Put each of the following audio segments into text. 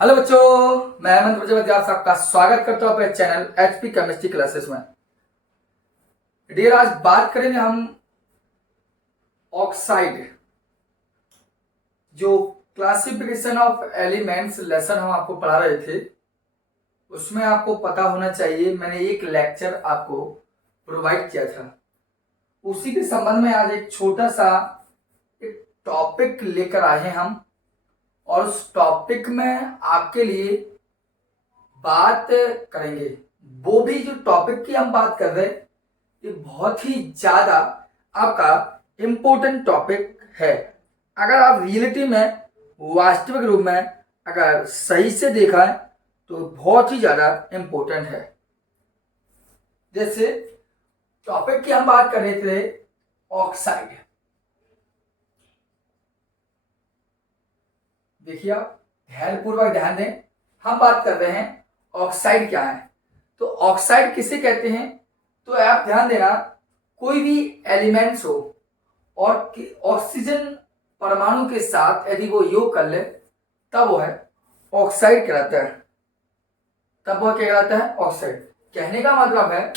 Hello बच्चों, मैं हेमंत प्रजापति आप सबका स्वागत करता हूं अपने चैनल एचपी केमिस्ट्री क्लासेस में। डियर, आज बात करेंगे हम ऑक्साइड। जो क्लासिफिकेशन ऑफ एलिमेंट्स लेसन हम आपको पढ़ा रहे थे, उसमें आपको पता होना चाहिए, मैंने एक लेक्चर आपको प्रोवाइड किया था। उसी के संबंध में आज एक छोटा सा एक टॉपिक लेकर आए हैं हम, और उस टॉपिक में आपके लिए बात करेंगे। वो भी जो टॉपिक की हम बात कर रहे हैं, ये बहुत ही ज्यादा आपका इम्पोर्टेंट टॉपिक है। अगर आप रियलिटी में, वास्तविक रूप में अगर सही से देखा है तो बहुत ही ज्यादा इम्पोर्टेंट है। जैसे टॉपिक की हम बात कर रहे थे ऑक्साइड। देखिए, आप ध्यानपूर्वक ध्यान दें, हम बात कर रहे हैं ऑक्साइड क्या है। तो ऑक्साइड किसे कहते हैं, तो आप ध्यान देना, कोई भी एलिमेंट्स हो और ऑक्सीजन परमाणु के साथ यदि वो योग कर ले तब वो है ऑक्साइड कहलाता है। तब वो क्या कहलाता है? ऑक्साइड। कहने का मतलब है,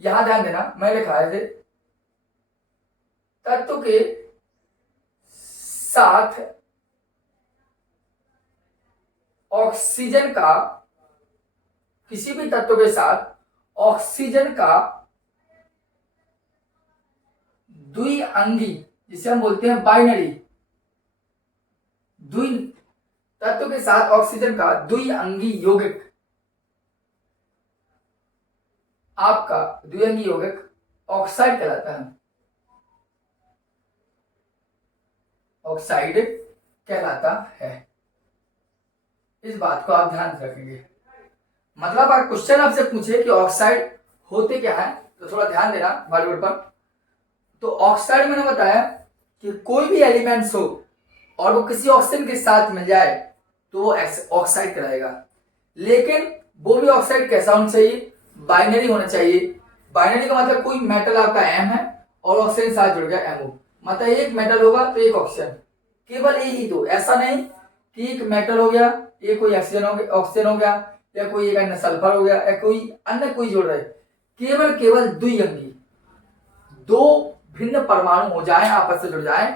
यहां ध्यान देना, मैं लिखा है तत्व के साथ ऑक्सीजन का, किसी भी तत्व के साथ ऑक्सीजन का द्विअंगी, जिसे हम बोलते हैं बाइनरी, तत्व के साथ ऑक्सीजन का द्विअंगी यौगिक, आपका द्विअंगी यौगिक ऑक्साइड कहलाता है। ऑक्साइड कहलाता है। इस बात को आप ध्यान रखेंगे। मतलब अगर क्वेश्चन आपसे पूछे कि ऑक्साइड होते क्या है, तो थोड़ा ध्यान देना वर्ड पर। तो ऑक्साइड मैंने बताया कि कोई भी एलिमेंट्स हो और वो किसी ऑक्सीजन के साथ मिल जाए तो वो ऑक्साइड कहलाएगा। लेकिन वो भी ऑक्साइड कैसा होना चाहिए? बाइनरी होना चाहिए। बाइनरी का मतलब कोई मेटल आपका एम है और ऑक्सीजन के साथ जुड़ गया एमओ, मतलब एक मेटल होगा तो एक ऑक्सीजन, केवल यही दो। ऐसा नहीं कि एक मेटल हो गया, ये कोई ऑक्सीजन हो गया, या कोई एक अन्य सल्फर हो गया, या कोई अन्य कोई जोड़ रहे। केवल द्विअंगी, दो भिन्न परमाणु हो जाए, आपस से जुड़ जाए,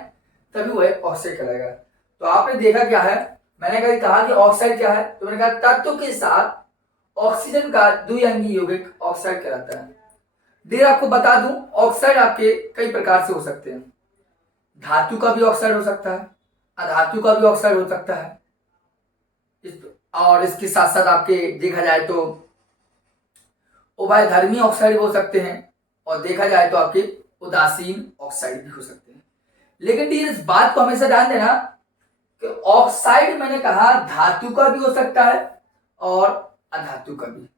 तभी वह ऑक्साइड कहलाएगा। तो आपने देखा क्या है, मैंने कहा कि ऑक्साइड क्या है, तो मैंने कहा तत्व के साथ ऑक्सीजन का द्विअंगी यौगिक ऑक्साइड कहलाता है। देर आपको बता दूं, ऑक्साइड आपके कई प्रकार से हो सकते हैं। धातु का भी ऑक्साइड हो सकता है, अधातु का भी ऑक्साइड हो सकता है, और इसके साथ साथ आपके देखा जाए तो उभयधर्मी ऑक्साइड हो सकते हैं, और देखा जाए तो आपके उदासीन ऑक्साइड भी हो सकते हैं। लेकिन इस बात को हमेशा ध्यान देना कि ऑक्साइड मैंने कहा धातु का भी हो सकता है और अधातु का भी।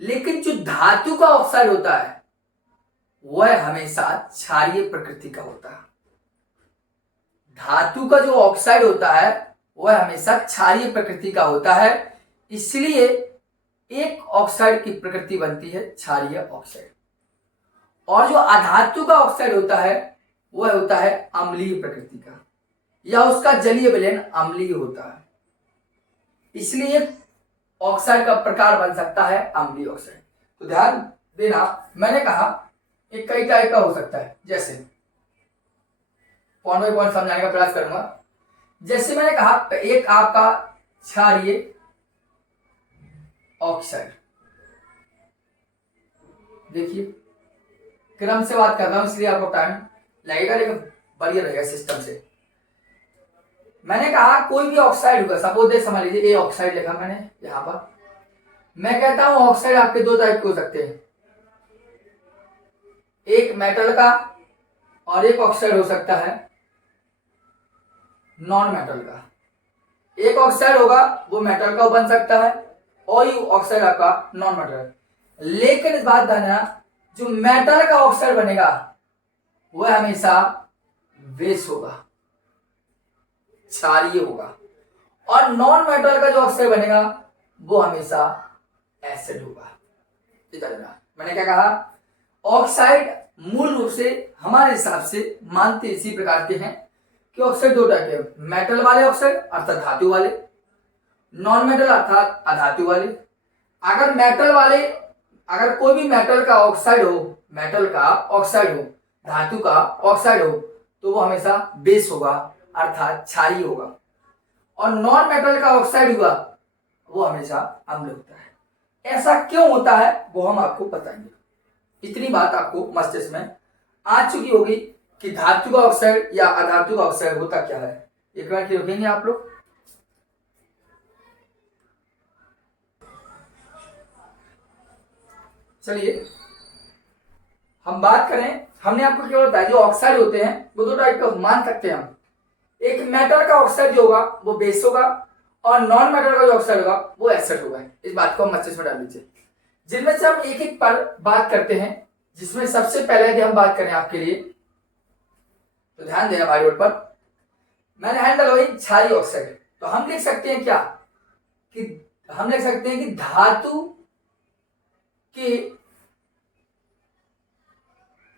लेकिन जो धातु का ऑक्साइड होता है वह हमेशा क्षारीय प्रकृति का होता है। धातु का जो ऑक्साइड होता है वह हमेशा क्षारीय प्रकृति का होता है, इसलिए एक ऑक्साइड की प्रकृति बनती है क्षारीय ऑक्साइड। और जो अधातु का ऑक्साइड होता है वह होता है अम्लीय प्रकृति का, या उसका जलीय विलयन अम्लीय होता है, इसलिए ऑक्साइड का प्रकार बन सकता है अम्लीय ऑक्साइड। तो ध्यान देना, मैंने कहा एक कई टाइप का हो सकता है। जैसे पॉइंट बाई पॉइंट समझाने का प्रयास करूंगा। जैसे मैंने कहा एक आपका क्षारीय ऑक्साइड, देखिए क्रम से बात कर रहा हूं इसलिए आपको टाइम लगेगा, लेकिन बढ़िया रहेगा सिस्टम से। मैंने कहा कोई भी ऑक्साइड होगा, सपोज दे समझ लीजिए ये ऑक्साइड लिखा मैंने यहां पर। मैं कहता हूं ऑक्साइड आपके दो टाइप के हो सकते हैं, एक मेटल का और एक ऑक्साइड हो सकता है नॉन मेटल का। एक ऑक्साइड होगा वो मेटल का बन सकता है, और ये ऑक्साइड आपका नॉन मेटल। लेकिन इस बात ध्यान देना, जो मेटल का ऑक्साइड बनेगा वह हमेशा बेस होगा, क्षारीय होगा, और नॉन मेटल का जो ऑक्साइड बनेगा वो हमेशा एसिड होगा। मैंने क्या कहा, ऑक्साइड मूल रूप से हमारे हिसाब से मानते इसी प्रकार के हैं कि ऑक्साइड दो टाइप के, मेटल वाले ऑक्साइड अर्थात धातु वाले, नॉन मेटल अर्थात अधातु वाले। अगर मेटल वाले, अगर कोई भी मेटल का ऑक्साइड हो, मेटल का ऑक्साइड हो, धातु का ऑक्साइड हो, तो वो हमेशा बेस होगा अर्थात क्षारीय होगा। और नॉन मेटल का ऑक्साइड हुआ वो हमेशा अम्ल होता है। ऐसा क्यों होता है वो हम आपको बताएंगे। इतनी बात आपको मस्तिष्क में आ चुकी होगी कि धातु का ऑक्साइड या अधातु का ऑक्साइड होता क्या है। एक बार की रोकेंगे आप लोग। चलिए हम बात करें, हमने आपको केवल बताया जो ऑक्साइड होते हैं वो दो टाइप का मान सकते हैं हम। एक मेटल का ऑक्साइड जो होगा वो बेस होगा और नॉन मेटल का जो ऑक्साइड होगा वो एसिड होगा। इस बात को हम मस्तिष्क में डाल दीजिए। जिनमें से हम एक एक पर बात करते हैं, जिसमें सबसे पहले यदि हम बात करें आपके लिए तो ध्यान देना भाई बोर्ड पर। मैंने हैंडल हुई क्षारीय ऑक्साइड, तो हम लिख सकते हैं क्या कि हम लिख सकते हैं कि धातु के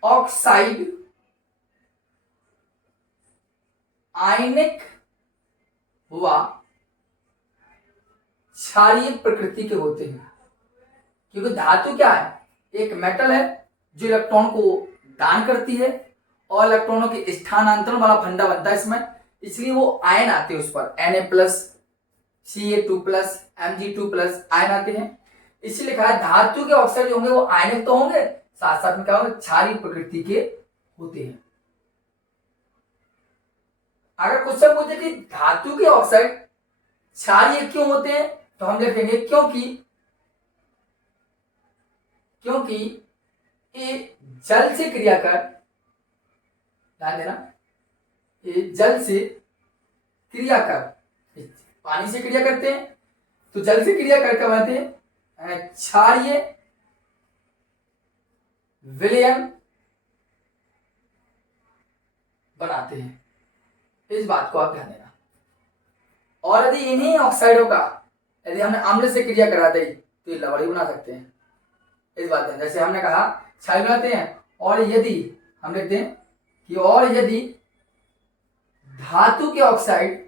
ऑक्साइड आयनिक व क्षारीय प्रकृति के होते हैं। क्योंकि धातु क्या है, एक मेटल है जो इलेक्ट्रॉन को दान करती है और इलेक्ट्रॉनों के स्थानांतरण वाला फंडा बनता है इसमें, इसलिए वो आयन आते हैं उस पर Na+, Ca2+, Mg2+ आयन आते हैं। इसलिए लिखा है धातु के ऑक्साइड होंगे वो आयनिक तो होंगे, साथ साथ में क्या होंगे, क्षारीय प्रकृति के होते हैं। अगर क्वेश्चन पूछे कि धातु के ऑक्साइड क्षारीय क्यों होते हैं तो हम लिखेंगे क्योंकि ये जल से क्रिया कर, ध्यान देना, ये जल से क्रिया कर, पानी से क्रिया करते हैं तो जल से क्रिया करके बनाते हैं क्षारीय विलयन बनाते हैं। इस बात को आप ध्यान देना। और यदि इन्हीं ऑक्साइडों का यदि हमने अम्ल से क्रिया करा दी तो ये लवण बना सकते हैं। इस बात में जैसे हमने कहा क्षारीय बनाते हैं, और यदि हम लिखते हैं कि और यदि धातु के ऑक्साइड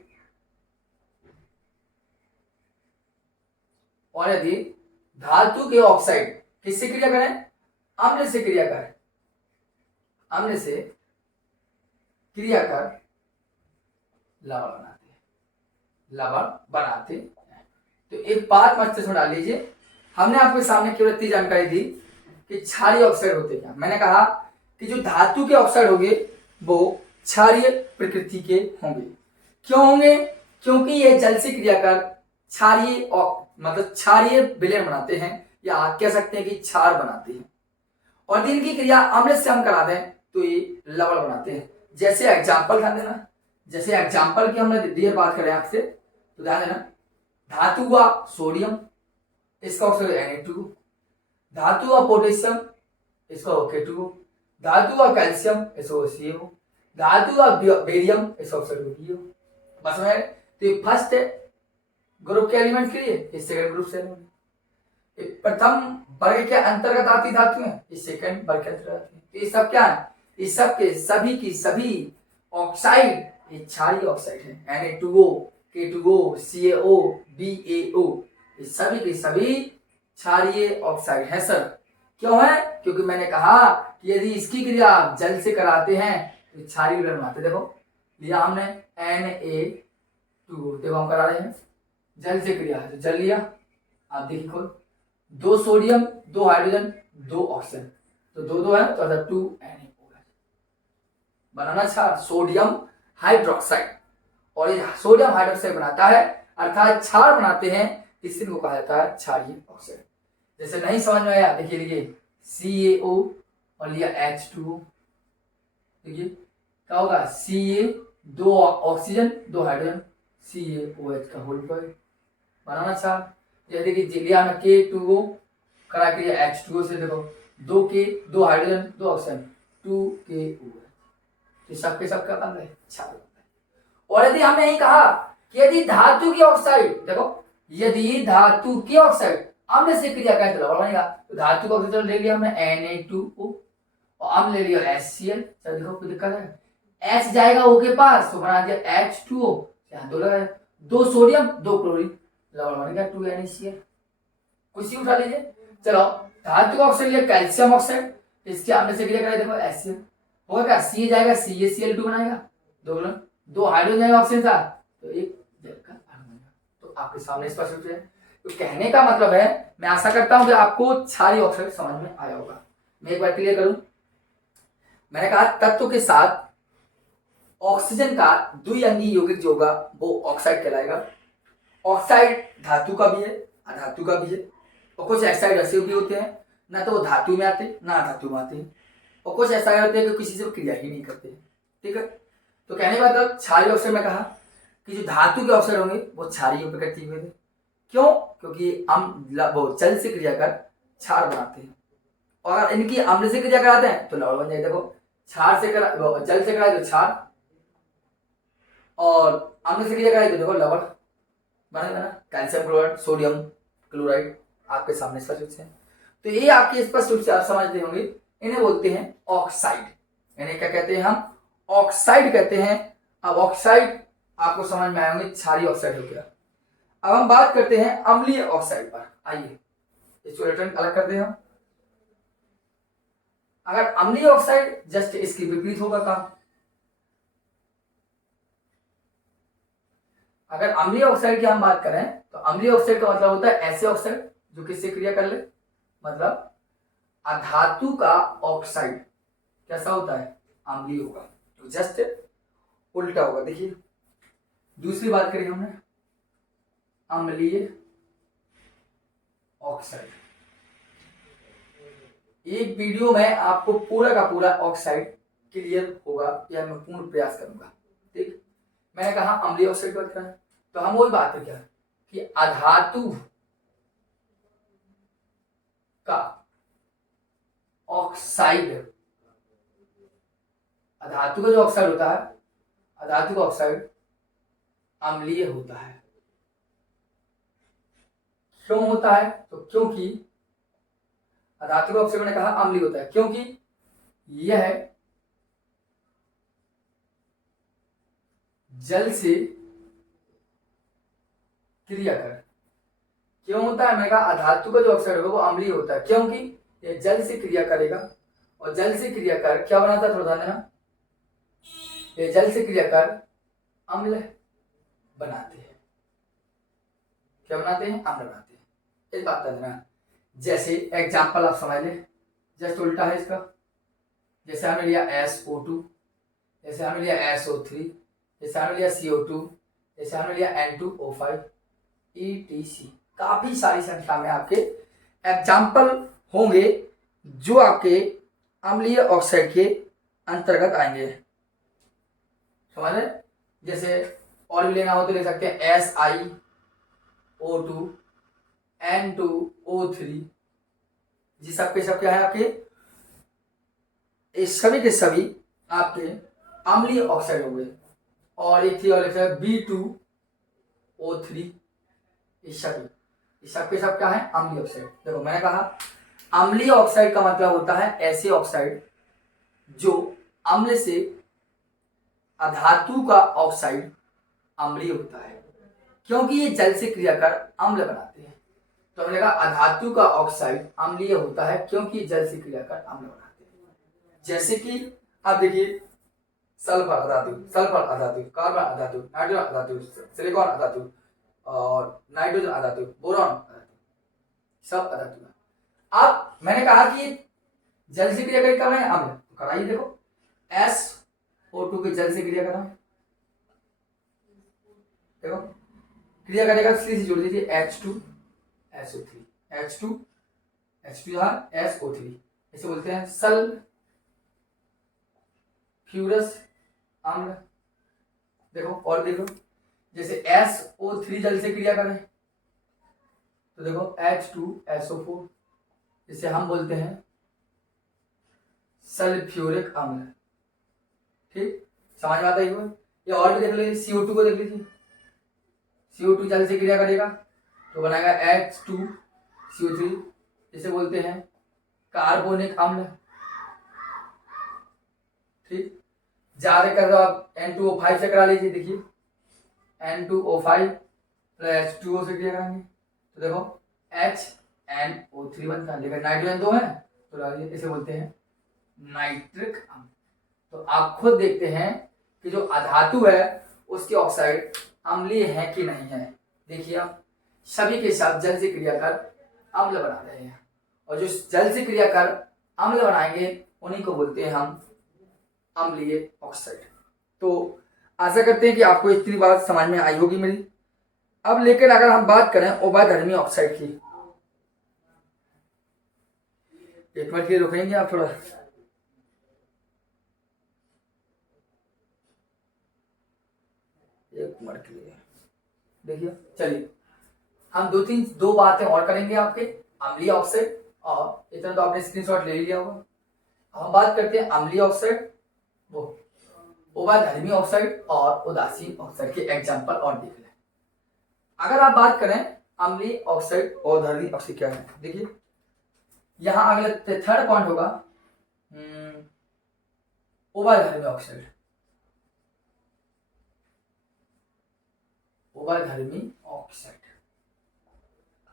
किससे क्रिया करें, अम्ल से क्रिया करें, अम्ल से क्रिया कर लवण बनाते हैं। तो एक बात मस्तिष्क में डाल लीजिए, हमने आपके सामने केवल इतनी जानकारी दी कि क्षारीय ऑक्साइड होते क्या। मैंने कहा कि जो धातु के ऑक्साइड होंगे वो क्षारीय प्रकृति के होंगे। क्यों होंगे, क्योंकि ये जल से क्रिया कर क्षारीय विलयन बनाते हैं, या आप कह सकते हैं कि क्षार बनाते हैं। और दिन की क्रिया अम्ल से हम करा दें तो ये लवण बनाते हैं। जैसे एग्जाम्पल ध्यान देना, जैसे एग्जाम्पल की हमने देर बात करें आपसे तो ध्यान देना, धातु हुआ सोडियम, इसका ऑक्साइड Na2, धातु हुआ पोटेशियम, इसका K2, धातु हुआ कैल्शियम, इसका CO, धातु हुआ बेरियम, इसका ऑक्साइड BO। बस में तो ये फर्स्ट ग्रुप के एलिमेंट के लिए, ये सेकंड ग्रुप से एलिमेंट, प्रथम वर्ग के अंतर्गत आती धातु है, ये सेकंड वर्ग के अंतर्गत आती है। तो ये सब क्या है, ये सब के सभी की सभी ऑक्साइड ये क्षारीय ऑक्साइड है। Na2O, K2O, CaO, BaO, ये सभी के सभी क्षारीय ऑक्साइड है सर। क्यों है, क्योंकि मैंने कहा कि यदि इसकी क्रिया आप जल से कराते हैं तो क्षारीय विलयन बनाते। देखो लिया हमने Na2O, देखो हम करा रहे हैं जल से क्रिया है तो जल लिया, आप देखिए खोल, 2 सोडियम 2 हाइड्रोजन 2 ऑक्सीजन, तो 2 है तो 2 Na बनाना क्षार सोडियम हाइड्रोक्साइड। और ये सोडियम हाइड्रोक्साइड बनाता है अर्थात क्षार बनाते हैं, इसी को कहा जाता है क्षारीय ऑक्साइड। जैसे नहीं समझ में आया देखिए लिखिए CaO और लिया H2O, देखिए क्या होगा Ca 2 ऑक्सीजन 2 हाइड्रोजन CaOH का होल पर बनाना क्षार। जैसे देखिए लिया हमने K2O करा के लिया H2O से, देखो 2K 2 हाइड्रोजन 2 ऑक्सीजन 2KOH, तो सबके सबका बन रहे क्षार। और यदि हमने यही कहा कि यदि धातु की ऑक्साइड, देखो यदि धातु की ऑक्साइड अम्ल से क्रिया करें तो लवण बनेगा। तो धातु का ऑक्सीजन ले लिया हमने Na2O और अम्ल ले लिया HCl। चल देखो कोई दिक्कत है, H जाएगा O के पास तो बना दिया H2O, यहाँ 2 लगा 2 सोडियम 2 क्लोरीन, लवण बनेगा 2NaCl। कुछ ही उठा लीजिए। चलो धातु ऑक्साइड लिया कैल्शियम ऑक्साइड, इसके आमने से क्रिया कराए देखो HCl होगा क्या, सी जाएगा CaCl2 बनाएगा, दो हाइड्रोजन जाएगा ऑक्सीजन था तो एक जल का अणु बनेगा। तो आपके सामने स्पष्ट रूप से तो कहने का मतलब है, मैं आशा करता हूं कि आपको क्षारीय ऑक्साइड समझ में आया होगा। मैं एक बार क्लियर करूं, मैंने कहा तत्व के साथ ऑक्सीजन का द्विअंगी यौगिक जो होगा वो ऑक्साइड कहलाएगा। ऑक्साइड धातु का भी है अधातु का भी है, और कुछ ऑक्साइड ऐसे भी होते हैं ना तो वो धातु में आते ना धातु में आते हैं, और कुछ ऐसा होते हैं कि किसी से क्रिया ही नहीं करते। ठीक है, तो कहने का मतलब क्षारीय ऑक्साइड में कहा कि जो धातु के ऑक्साइड होंगे वो क्षारीय प्रकृति के थे। क्यों? क्योंकि हम जल से क्रिया कर क्षार बनाते हैं, और अगर इनकी अम्ल से क्रिया कराते हैं तो लवण बन जाए। देखो क्षार से जल से कराए तो क्षार, और अम्ल से क्रिया कराए तो देखो लवण बनेगा ना, कैल्शियम क्लोराइड सोडियम क्लोराइड आपके सामने स्पष्ट रूप से। तो ये आपके स्पष्ट रूप से आप समझते होंगे, इन्हें बोलते हैं ऑक्साइड। इन्हें क्या कहते हैं हम? ऑक्साइड कहते हैं। अब ऑक्साइड आपको समझ में आए होंगे क्षारीय ऑक्साइड हो गया। अब हम बात करते हैं अम्लीय ऑक्साइड पर। आइए इसको रिटर्न अलग करते हैं हम। अगर अम्लीय ऑक्साइड जस्ट इसकी विपरीत होगा काम। अगर अम्लीय ऑक्साइड की हम बात करें तो अम्लीय ऑक्साइड का मतलब होता है ऐसे ऑक्साइड जो किससे क्रिया कर ले, मतलब अधातु का ऑक्साइड कैसा होता है? अम्लीय होगा। तो जस्ट उल्टा होगा। देखिए दूसरी बात करें हमने अम्लीय ऑक्साइड। एक वीडियो में आपको पूरा का पूरा ऑक्साइड क्लियर होगा, यह मैं पूर्ण प्रयास करूंगा। ठीक, मैंने कहा अम्लीय ऑक्साइड की बात करें तो हम वही बात क्या कि अधातु का ऑक्साइड, अधातु का जो ऑक्साइड होता है, अधातु का ऑक्साइड अम्लीय होता है। क्यों होता है? तो क्योंकि अधातु का ऑक्साइड मैंने कहा अम्लीय होता है क्योंकि यह जल से क्रिया कर। क्यों होता है? मैंने कहा अधातु का जो ऑक्साइड होगा वो अम्लीय होता है क्योंकि यह जल से क्रिया करेगा, और जल से क्रिया कर क्या बनाता है? थोड़ा ध्यान देना, ये जल से क्रिया कर अम्ल बनाते हैं। क्या बनाते हैं? अम्ल बनाते हैं। इस बात का ध्यान। जैसे एग्जाम्पल आप समझ ले, जस्ट उल्टा है इसका। जैसे हमने लिया SO2, जैसे हमने लिया SO3, जैसे हमने लिया CO2, जैसे हमने लिया N2O5 ETC। काफी सारी संख्या में आपके एग्जाम्पल होंगे जो आपके अम्लीय ऑक्साइड के अंतर्गत आएंगे। समझ रहे? जैसे और भी लेना हो तो ले सकते हैं SiO2 N2O3, जी सबके सब क्या है आपके, इस सभी के सभी आपके अम्लीय ऑक्साइड हो गए। और एक थी और B2O3, इस सबके सब क्या है? अम्लीय ऑक्साइड। देखो मैंने कहा अम्लीय ऑक्साइड का मतलब होता है ऐसे ऑक्साइड जो अम्ल से, अधातु का ऑक्साइड अम्लीय होता है क्योंकि ये जल से क्रिया कर अम्ल बनाते हैं। तो हमने कहा अधातु का ऑक्साइड अम्लीय होता है क्योंकि जल से क्रिया कर अम्ल बनाते हैं। जैसे कि आप देखिए सल्फर अधातु, कार्बन अधातु, नाइट्रोजन अधातु, सिलिकॉन अधातु, और नाइट्रोजन अधातु, बोरॉन अधातु, सब अधातु। अब मैंने कहा कि जल से क्रिया कर रहे हैं अम्ल, तो कराइए। देखो SO2 के जल से क्रिया कर रहा है, देखो क्रिया करेगा, सीधे जोड़ दीजिए H2SO3, H2 यहाँ SO3, इसे बोलते हैं सल्फ्यूरस अम्ल। देखो और देखो जैसे SO3 जल से क्रिया करें तो देखो H2SO4, जिसे हम बोलते हैं सल्फ्यूरिक अम्ल। ठीक, समझ में आता है ये? और भी देख लीजिए, CO2 को देख लीजिए, CO2 जल से क्रिया करेगा तो बनाएगा H2CO3, जिसे बोलते हैं कार्बोनिक अम्ल। ठीक, ज्यादा कर दो आप N2O5 से करा लीजिए। देखिए N2O5 H2O से क्रिया कराएंगे तो देखो HNO3 बनता है, लेकिन नाइट्रोजन दो है तो इसे बोलते हैं नाइट्रिक अम्ल। तो आप खुद देखते हैं कि जो अधातु है उसके ऑक्साइड अम्लीय है कि नहीं है। देखिए आप सभी के साथ जल से क्रिया कर अम्ल बना रहे हैं, और जो जल से क्रिया कर अम्ल बनाएंगे उन्हीं को बोलते हैं हम अम्लीय ऑक्साइड। तो आशा करते हैं कि आपको इतनी बात समझ में आई होगी मेरी। अब लेकिन अगर हम बात करें उभयधर्मी ऑक्साइड की, एक मिनट के लिए रुकेंगे आप थोड़ा। एक मिनट के लिए देखिए, चलिए हम दो बातें और करेंगे आपके अम्लीय ऑक्साइड, और इतना तो आपने स्क्रीनशॉट ले लिया होगा। हम बात करते हैं अम्लीय ऑक्साइड, वो उभयधर्मी ऑक्साइड और उदासीन ऑक्साइड के एग्जांपल और देख लें। अगर आप बात करें अम्लीय ऑक्साइड और उभयधर्मी ऑक्साइड क्या है, देखिए यहां अगले थर्ड पॉइंट होगा उभयधर्मी ऑक्साइड। उभयधर्मी ऑक्साइड,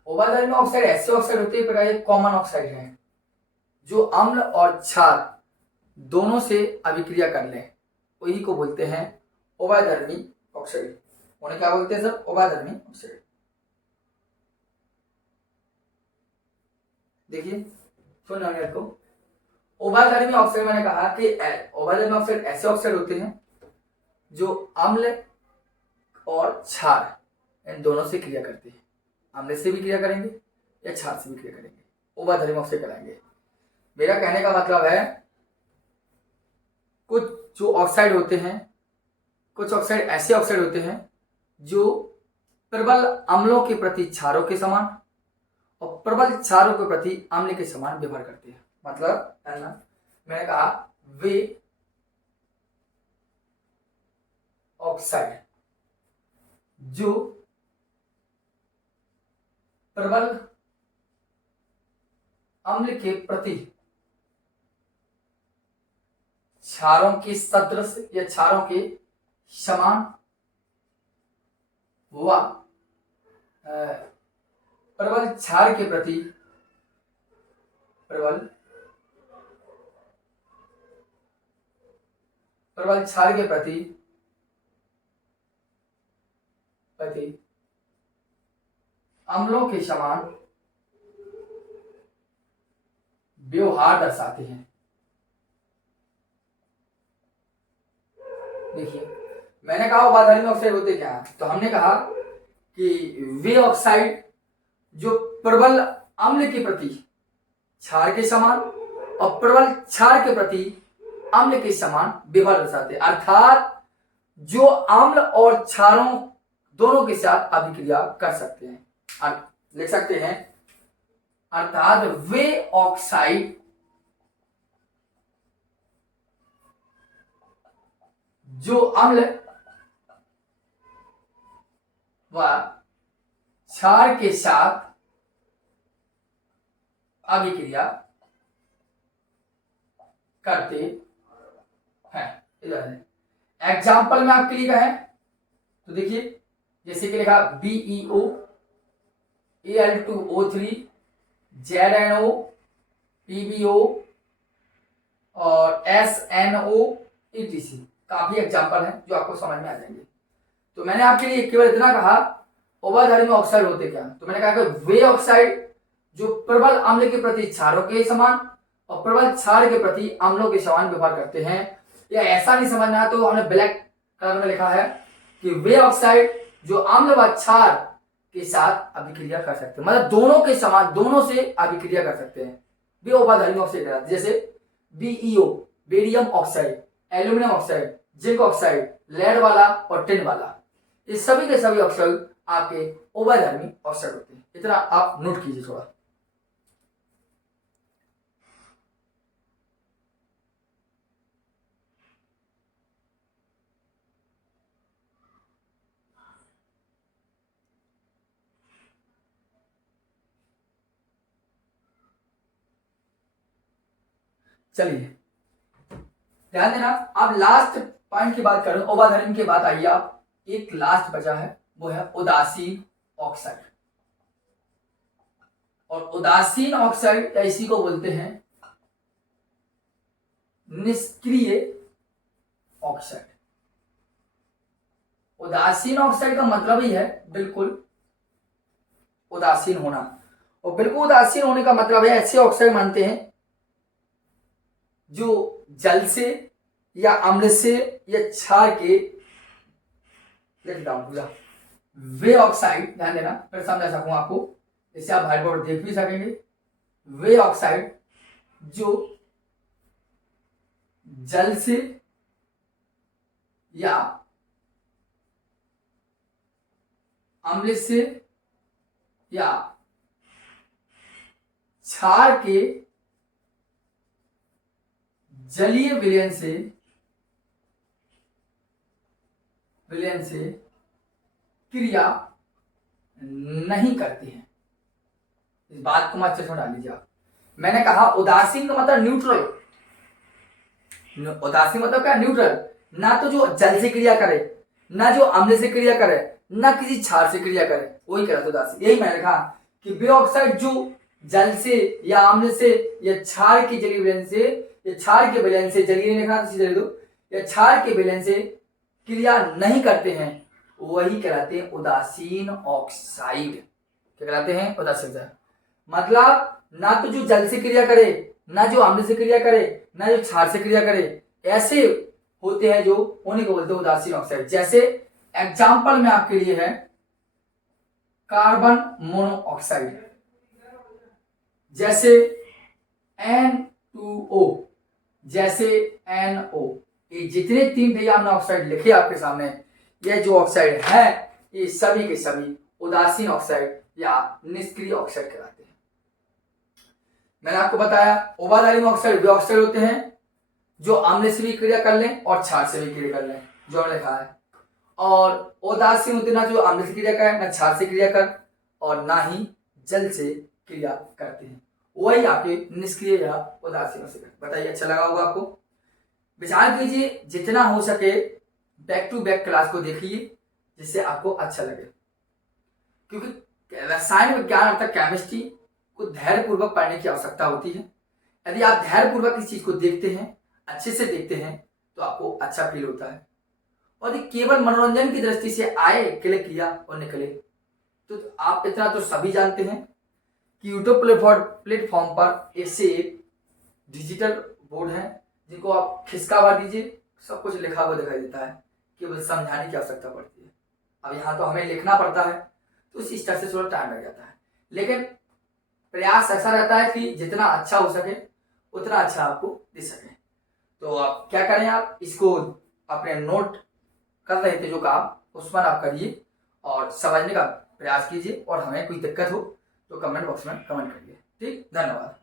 उभयधर्मी ऑक्साइड ऐसे ऑक्साइड होते हैं प्रकार कॉमन ऑक्साइड है जो अम्ल और क्षार दोनों से अभिक्रिया कर लें, वही को बोलते हैं उभयधर्मी ऑक्साइड। उन्हें क्या बोलते हैं सर? उभयधर्मी ऑक्साइड। देखिए सुनिए को, उभयधर्मी ऑक्साइड मैंने कहा कि उभयधर्मी ऑक्साइड ऐसे ऑक्साइड होते हैं जो अम्ल और क्षार इन दोनों से क्रिया करते हैं। अम्ल से भी क्रिया करेंगे या क्षार से भी क्रिया करेंगे, उभयधर्मी ऑक्साइड कराएंगे। मेरा कहने का मतलब है कुछ जो ऑक्साइड होते हैं, कुछ ऑक्साइड ऐसे ऑक्साइड होते हैं जो प्रबल अम्लों के प्रति क्षारों के समान और प्रबल क्षारों के प्रति अम्ल के समान व्यवहार करते हैं। मतलब है ना, मैंने कहा वे ऑक्साइड जो प्रबल अम्ल के प्रति क्षारों के सदृश या क्षारों के समान व प्रबल क्षार के प्रति प्रबल क्षार के प्रति अम्लों के समान व्यवहार दर्शाते हैं। देखिए मैंने कहा उभयधर्मी ऑक्साइड होते क्या है, तो हमने कहा कि वे ऑक्साइड जो प्रबल अम्ल के प्रति क्षार के समान और प्रबल क्षार के प्रति अम्ल के समान व्यवहार दर्शाते हैं, अर्थात जो अम्ल और क्षारों दोनों के साथ अभिक्रिया कर सकते हैं। लिख सकते हैं अर्थात वे ऑक्साइड जो अम्ल व क्षार के साथ अभिक्रिया करते हैं। एग्जाम्पल में आपके लिए क्या है, तो देखिए जैसे कि लिखा BeO, Al2O3, ZnO, PbO और SnO etc। काफी एग्जाम्पल है जो आपको समझ में आ जाएंगे। तो मैंने आपके लिए केवल इतना कहा उभयधर्मी ऑक्साइड होते क्या, तो मैंने कहा कि वे ऑक्साइड जो प्रबल अम्ल के प्रति क्षारों के समान और प्रबल क्षार के प्रति अम्लों के समान व्यवहार करते हैं। या ऐसा नहीं समझना तो हमने ब्लैक कलर में लिखा है कि वे ऑक्साइड जो अम्ल व क्षार के साथ अभिक्रिया कर सकते हैं, मतलब दोनों के समान, दोनों से अभिक्रिया कर सकते हैं, वे उभयधर्मी ऑक्साइड कहलाते हैं। जैसे BeO barium oxide, aluminium oxide, zinc oxide, lead वाला और टिन वाला, ये सभी के सभी ऑक्साइड आपके उभयधर्मी ऑक्साइड होते हैं। इतना आप नोट कीजिए थोड़ा। चलिए ध्यान देना, अब लास्ट पॉइंट की बात करें, उभयधर्मी की बात आई। आप एक लास्ट बचा है, वो है उदासीन ऑक्साइड। और उदासीन ऑक्साइड इसी को बोलते हैं निष्क्रिय ऑक्साइड। उदासीन ऑक्साइड का मतलब ही है बिल्कुल उदासीन होना, और बिल्कुल उदासीन होने का मतलब है ऐसे ऑक्साइड मानते हैं जो जल से या अम्ल से या क्षार के, वे ऑक्साइड, ध्यान देना फिर समझा सकूं आपको, इससे आप व्हाइट बोर्ड देख भी सकेंगे। वे ऑक्साइड जो जल से या अम्ल से या क्षार के जलीय विलयन से क्रिया नहीं करती हैं। इस बात को मत छोड़ लीजिए आप। मैंने कहा उदासीन का मतलब न्यूट्रल। उदासीन मतलब क्या? न्यूट्रल। ना तो जो जल से क्रिया करे, ना जो अम्ल से क्रिया करे, ना किसी क्षार से क्रिया करे, वही कहलाता उदासीन। यही मैंने कहा कि वे ऑक्साइड जो जल से या अम्ल से या क्षार के जलीय विलयन से या क्षार के विलयन से, जलीय नहीं लिखा तो सीधे दो, या क्षार के विलयन से क्रिया नहीं करते हैं, वही कहलाते हैं उदासीन ऑक्साइड। क्या कहलाते हैं? उदासीन ऑक्साइड। मतलब ना तो जो जल से क्रिया करे, ना जो अम्ल से क्रिया करे, ना जो क्षार से क्रिया करे, ऐसे होते हैं जो, उन्हीं को बोलते हैं उदासीन ऑक्साइड। जैसे एग्जाम्पल में आपके लिए है कार्बन मोनोऑक्साइड, जैसे N2O, जैसे NO। ये जितने 3 भैया हमने ऑक्साइड लिखे आपके सामने, ये जो ऑक्साइड है ये सभी के सभी उदासीन ऑक्साइड या निष्क्रिय ऑक्साइड कहलाते हैं। मैंने आपको बताया उबादालीन ऑक्साइड वे ऑक्साइड होते हैं जो अम्ल से भी क्रिया कर लें और क्षार से भी क्रिया कर लें, जो हमने लिखा है। और उदासीन होते ना जो अम्ल से क्रिया कर, ना क्षार से क्रिया कर, और ना ही जल से क्रिया करते हैं, वही आपके निष्क्रिय या उदासीन ऑक्साइड। बताइए अच्छा लगा होगा आपको? विचार कीजिए, जितना हो सके बैक टू बैक क्लास को देखिए जिससे आपको अच्छा लगे, क्योंकि रसायन विज्ञान अर्थात केमिस्ट्री को धैर्यपूर्वक पढ़ने की आवश्यकता होती है। यदि आप धैर्यपूर्वक इस चीज को देखते हैं, अच्छे से देखते हैं, तो आपको अच्छा फील होता है। और ये केवल मनोरंजन की दृष्टि से आए, क्लिक किया और निकले, तो आप इतना तो सभी जानते हैं कि यूट्यूब प्लेटफॉर्म पर एक से एक डिजिटल बोर्ड है जिनको आप खिसका भर दीजिए, सब कुछ लिखा हुआ दिखाई देता है, केवल समझाने की आवश्यकता पड़ती है। अब यहाँ तो हमें लिखना पड़ता है, तो इस तरह से थोड़ा टाइम लग जाता है, लेकिन प्रयास ऐसा रहता है कि जितना अच्छा हो सके उतना अच्छा आपको दे सके। तो आप क्या करें, आप इसको अपने नोट कर रहे थे जो काम, उस पर आप करिए और समझने का प्रयास कीजिए, और हमें कोई दिक्कत हो तो कमेंट बॉक्स में कमेंट करिए। ठीक, धन्यवाद।